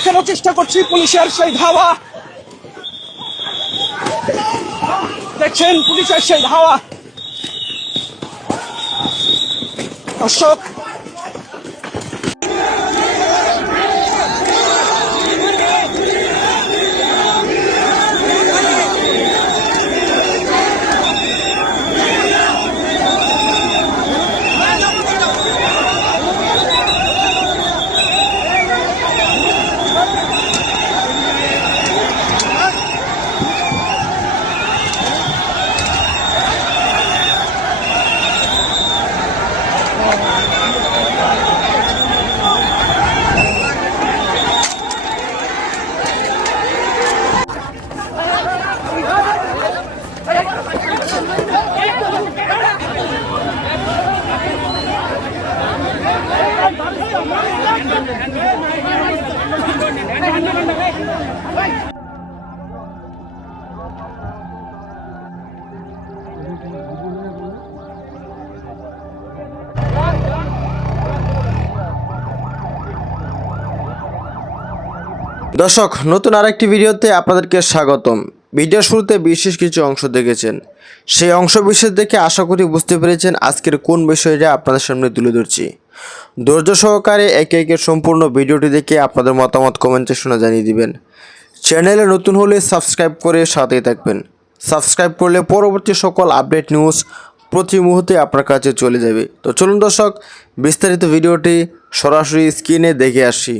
দেখানোর চেষ্টা করছি পুলিশের সেই ধাওয়া। দেখছেন পুলিশের সেই ধাওয়া। দর্শক দর্শক, নতুন আরেকটি ভিডিওতে আপনাদেরকে স্বাগতম। ভিডিওর শুরুতে বিশেষ কিছু অংশ দেখেছেন, সেই অংশ বিশেষ দেখে আশা করি বুঝতে পেরেছেন আজকের কোন বিষয়টা আপনাদের সামনে তুলে ধরছি। ধৈর্য সহকারে একে একে সম্পূর্ণ ভিডিওটি দেখে আপনাদের মতামত কমেন্ট সেকশনে জানিয়ে দিবেন। চ্যানেলে নতুন হলে সাবস্ক্রাইব করে সাথেই থাকবেন। সাবস্ক্রাইব করলে পরবর্তী সকল আপডেট নিউজ প্রতি মুহূর্তে আপনার কাছে চলে যাবে। তো চলুন দর্শক, বিস্তারিত ভিডিওটি সরাসরি স্ক্রিনে দেখে আসি।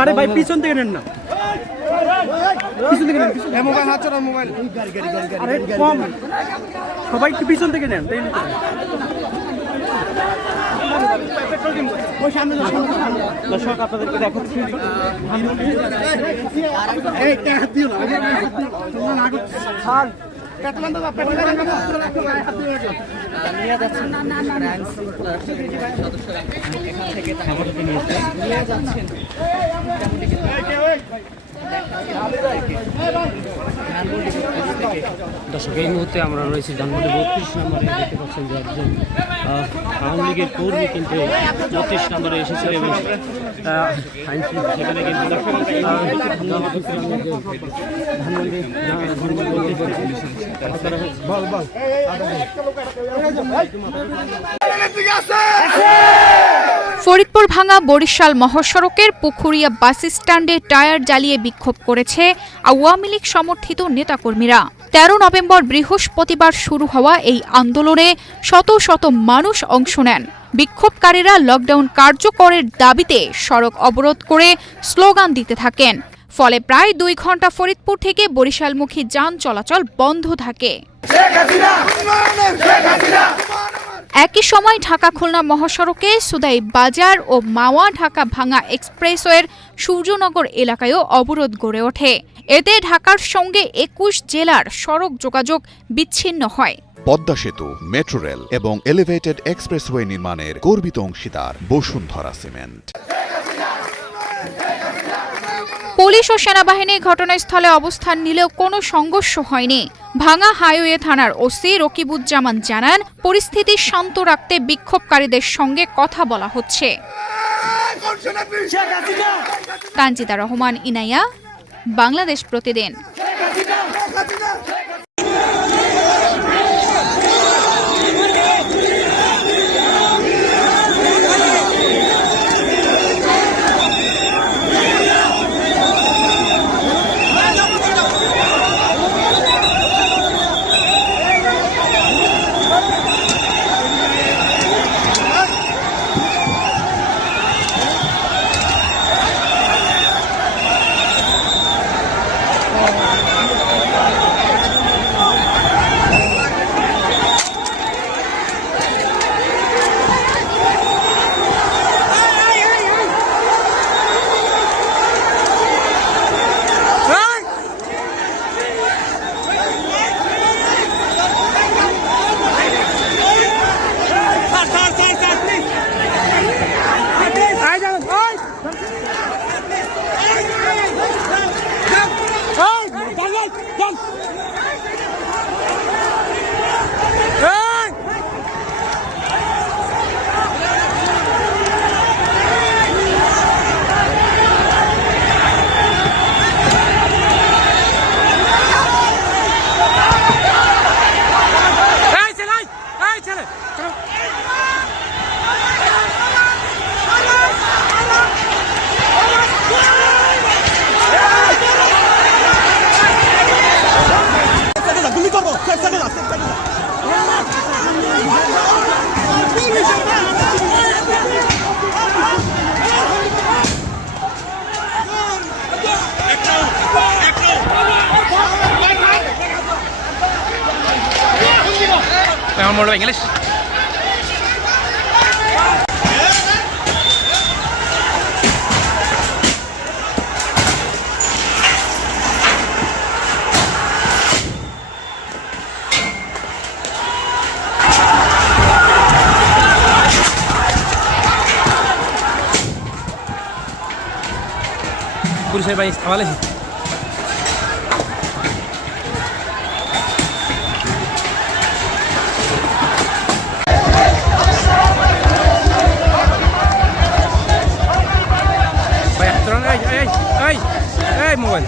আরে ভাই পিছন থেকে নেন না, পিছন থেকে নেন, মোবাইল হাত চড়ান, মোবাইল আরে কম, সবাই একটু পিছন থেকে নেন। তাই দর্শক আপনাদেরকে দেখাচ্ছি নিয়ে যাচ্ছেন দর্শক, এই মুহূর্তে আমরা রয়েছি ধানমন্ডি 32 নম্বরে। দেখতে পাচ্ছেন যে একজন আওয়ামী লীগের কর্মী কিন্তু 32 নম্বরে এসেছে এবং সেখানে কিন্তু ফরিদপুর ভাঙা বরিশাল মহাসড়কের পুখুরিয়া বাস স্ট্যান্ডে টায়ার জ্বালিয়ে বিক্ষোভ করেছে আওয়ামী লীগ সমর্থিত নেতাকর্মীরা। 13 নভেম্বর বৃহস্পতিবার শুরু হওয়া এই আন্দোলনে শত শত মানুষ অংশ নেন। বিক্ষোভকারীরা লকডাউন কার্যকরের দাবিতে সড়ক অবরোধ করে স্লোগান দিতে থাকেন। ফলে প্রায় 2 ঘন্টা ফরিদপুর থেকে বরিশালমুখী যান চলাচল বন্ধ থাকে। একই সময় ঢাকা খুলনা মহাসড়কে সুদাই বাজার ও মাওয়া ঢাকা ভাঙা এক্সপ্রেসওয়ের সূর্যনগর এলাকায়ও অবরোধ গড়ে ওঠে। এতে ঢাকার সঙ্গে 21 জেলার সড়ক যোগাযোগ বিচ্ছিন্ন হয়। পদ্মা সেতু, মেট্রো রেল এবং এলিভেটেড এক্সপ্রেসওয়ে নির্মাণের গর্বিত অংশীদার বসুন্ধরা সিমেন্ট। পুলিশ ও সেনাবাহিনী ঘটনাস্থলে অবস্থান নিলেও কোনো সংঘর্ষ হয়নি। ভাঙা হাইওয়ে থানার ওসি রকিবুজ্জামান জানান, পরিস্থিতি শান্ত রাখতে বিক্ষোভকারীদের সঙ্গে কথা বলা হচ্ছে। তানজিদা রহমান, ইনায়া, বাংলাদেশ প্রতিদিন। ইংলিশ পুলিশের ভাই থামালেছি। Hey, মোবাইল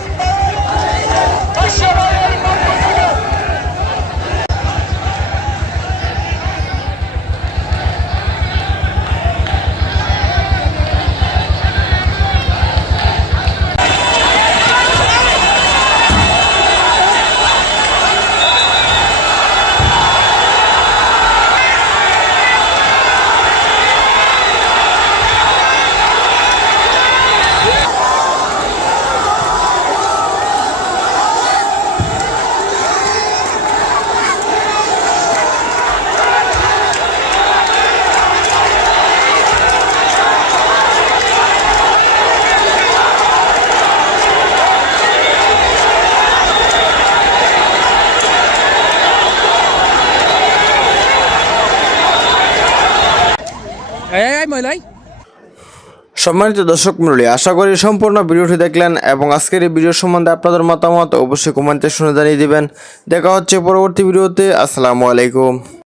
সম্মানিত দর্শক মণ্ডলী, আশা করি সম্পূর্ণ ভিডিওটি দেখলেন এবং আজকের এই ভিডিও সম্বন্ধে আপনাদের মতামত অবশ্যই কমেন্টে শুনে জানিয়ে দিবেন। দেখা হচ্ছে পরবর্তী ভিডিওতে। আসসালামু আলাইকুম।